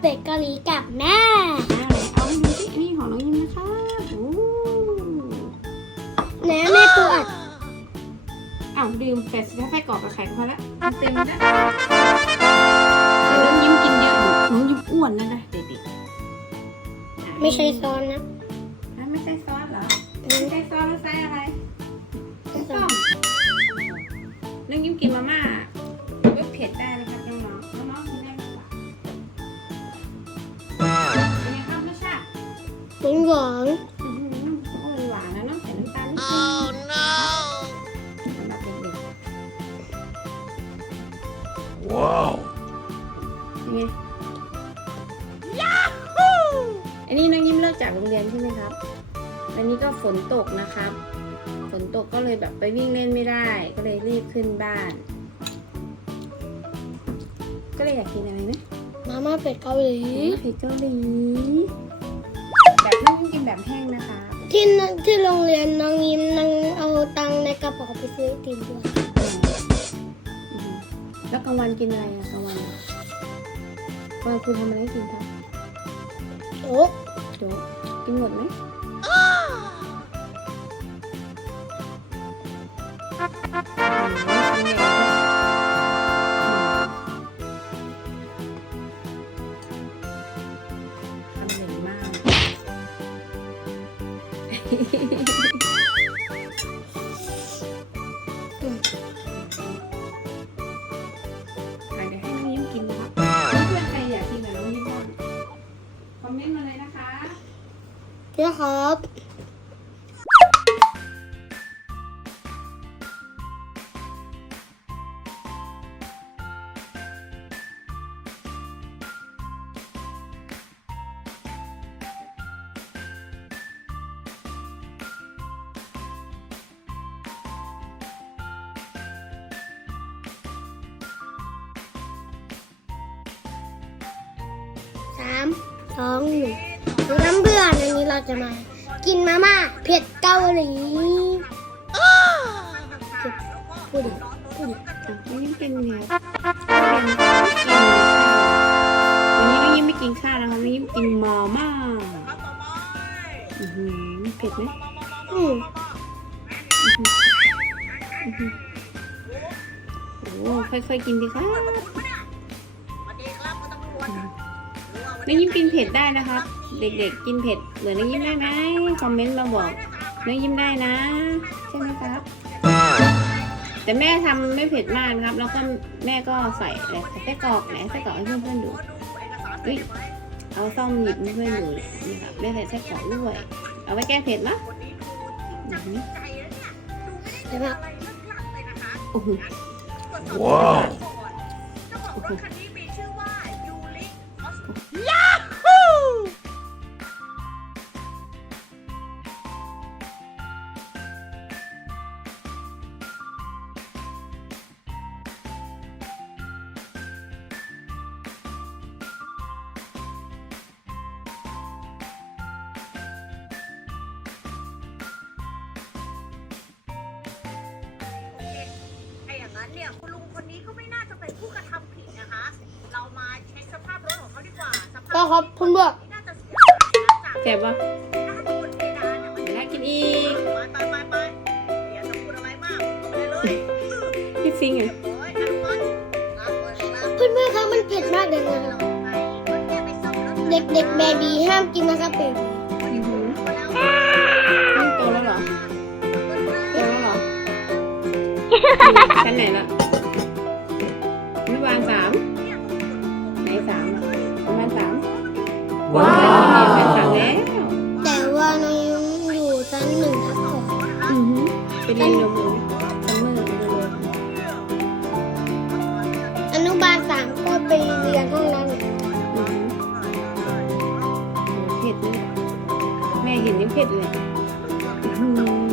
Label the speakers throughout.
Speaker 1: เป็ดเกาหลีกับแม่
Speaker 2: เอาให้ดูสินี่ของน้องยิมนะคะโอ้
Speaker 1: ไหนแม่ปูอัด
Speaker 2: อ้าวดื่มแต่สิถ้าไส้กรอบกับไข่พอละเต็มแล้วน้องยิ้มกินเยอะอยู่น้องยิ้มอ้วนนะนะเด็กๆอะ
Speaker 1: ไม่ใช่ซ้อนนะ
Speaker 2: จากโรงเรียนใช่ไหมครับ อันนี้ก็ฝนตกนะครับ ฝนตกก็เลยแบบไปวิ่งเล่นไม่ได้ ก็เลยรีบขึ้นบ้าน ก็เลยอยากกินอะไรไหม
Speaker 1: มาม่าเป็ดเกาหลี
Speaker 2: เผ็ดเกาหลีแบบน้องยิ้มกินแบบแห้งนะคะ
Speaker 1: ที่นที่โรงเรียนน้องยิ้มนั่งเอาตังค์ในกระเป๋าไปซื้อไอติมด้วย
Speaker 2: อืมแล้วกลางวันกินอะไรอะกลางวันอะกลางวันคุณทำอะไรให้กินครับ
Speaker 1: โอ้
Speaker 2: โจ๊ก กินหมดไหมอืมทำเหนื่อยมาก เจ้า
Speaker 1: ครับสามสองห น้ำเบื่ออันนี้เราจะมา กินมาม่าเผ็ดเกาหลีพูดดิพูดดิ
Speaker 2: อะน้องยิ้มเป็นไงเป็นกินข้วันนี้น้องยิ้มไม่กินข้าวนะคะน้องยิ้มกินมาม่าอือหือเผ็ดไหม
Speaker 1: อืม
Speaker 2: โอ้ค่อยๆกินดีครับ น้องยิ้มกินเผ็ดได้นะครับ เด็กๆ กินเผ็ดเหมือนน้องยิ้มได้ไหมคอมเมนต์มาบอกน้องยิ้มได้นะใช่ไหมครับ แต่แม่ทำไม่เผ็ดมากนะครับ แล้วก็แม่ก็ใส่อะไรไส้กรอกไหนไส้กรอกให้เพื่อนๆดูเฮ้ยเอาซ่อมหยิบให้เพื่อนดูนี่ครับแม่ใส่ไส้กรอกด้วย เอาไว้แก้เผ็ดมะอือหือ
Speaker 1: เดี๋ยวมา
Speaker 2: โอ้โห
Speaker 3: Wow.
Speaker 4: ถ้าอ นั้นเนี่ยคุณลุงคนนี้ก็ไม่น่าจะเป็นผู้กระทำผิดนะคะ เรามาเช็คสภาพรถของเขาดีกว่าสภาพ
Speaker 1: ก็ครับคุณบอก
Speaker 4: ที่น่าจะเสียหายนะจาก
Speaker 2: เจ็บปะ
Speaker 4: ด้านบนเพดานเนี่ยมัน
Speaker 2: เดี๋ยวน่ากินอีก
Speaker 4: ไปไปไปไปอย่าจะพูดอะไรมากไปเลย
Speaker 2: พี่ซิงอะ
Speaker 4: โอ้ยอนุมัติรับเลยครับ
Speaker 1: เพื่อนๆครับมันเผ็ดมากเลยนะครับ
Speaker 4: ไปก็แค่ไปซ่อมรถ
Speaker 1: เด็กๆแบบีห้ามกินนะครับเบบี
Speaker 2: ชั้นไหนละไม่วางสามไหนสามอะประมาณสามว้าวเป็นสามแล้ว
Speaker 1: แต่ว่าน้องยังอยู่ชั้นหนึ่งทับสอง
Speaker 2: อือหือไปเรียนเร็วเลยซัมเมอร์เร็ว
Speaker 1: อนุบาลสามก็ไปเรียนห้องนั้น
Speaker 2: ๆอือหือเผ็ดเลยแม่เห็นยังเผ็ดเลยอื้อหือ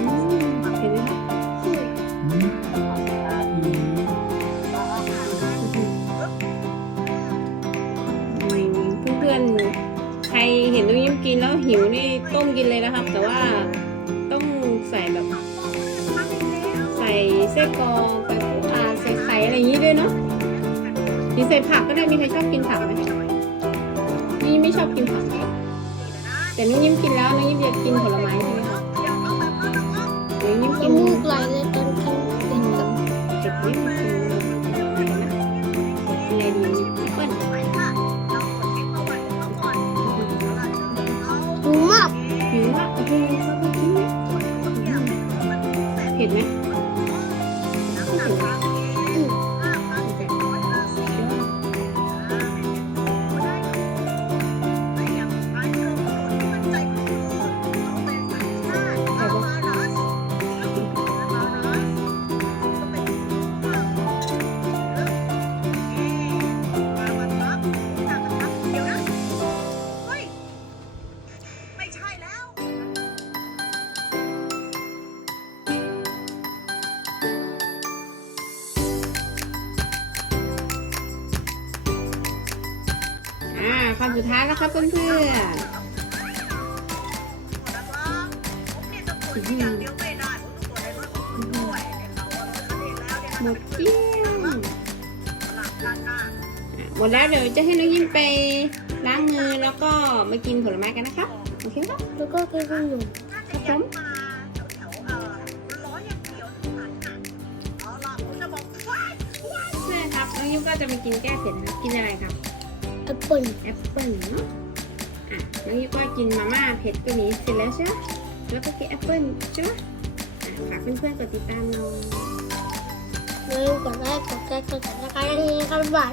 Speaker 2: อนๆ ใครเห็นน้องยิ้มกินแล้วหิวนี่ต้มกินเลยนะครับ แต่ว่าต้องใส่แบบ ใส่เส้กรอกใส่ปูอาใส่ไข่อะไรอย่างนี้ด้วยเนาะหรือใส่ผักก็ได้มีใครชอบกินผักไหมนี่ไม่ชอบกินผักแต่น้องยิ้มกินแล้วน้องยิ้มจะกินผลไม้ใช่ไหมครับเดี๋ยวน้องยิ้มกิน
Speaker 4: มูกไหล
Speaker 2: คำสุดท้ายแล้วครับเพื่อน
Speaker 5: เนี่ยต้อนรถผมด้วยในเขารถคันนี้แล้วเนี่ย
Speaker 2: ๆหมดเกลี้ยง
Speaker 5: ห
Speaker 2: มดแล้วเดี๋ยวจะให้น้องยิ้มไปล้างมือแล้วก็มากินผลไม้กันนะครับโอเคครับ
Speaker 4: แล้วก็กินขนม
Speaker 5: น่าจะยัดมาแถวๆเอ่อล้ออย่างเดียวเท่านั้นน่ะเอาล่ะผม
Speaker 2: ใช่ครับน้องยิ้มก็จะมากินแก้เผ็ดนะครับกินอะไรครับ
Speaker 4: แอปเปิ้ล
Speaker 2: แอปเปิ้ลเนาะอะน้องยิ้มก็กินมาม่าเผ็ดตัวนี้เสร็จแล้วใช่ไหมแล้วก็กินแอปเปิ้ลใช่ไหมอะฝากเพื่อนๆกดติดตามเรา
Speaker 4: อย่าลืมกดไลค์กดแชร์กดติดตามกันให้ครับบ๊ายบาย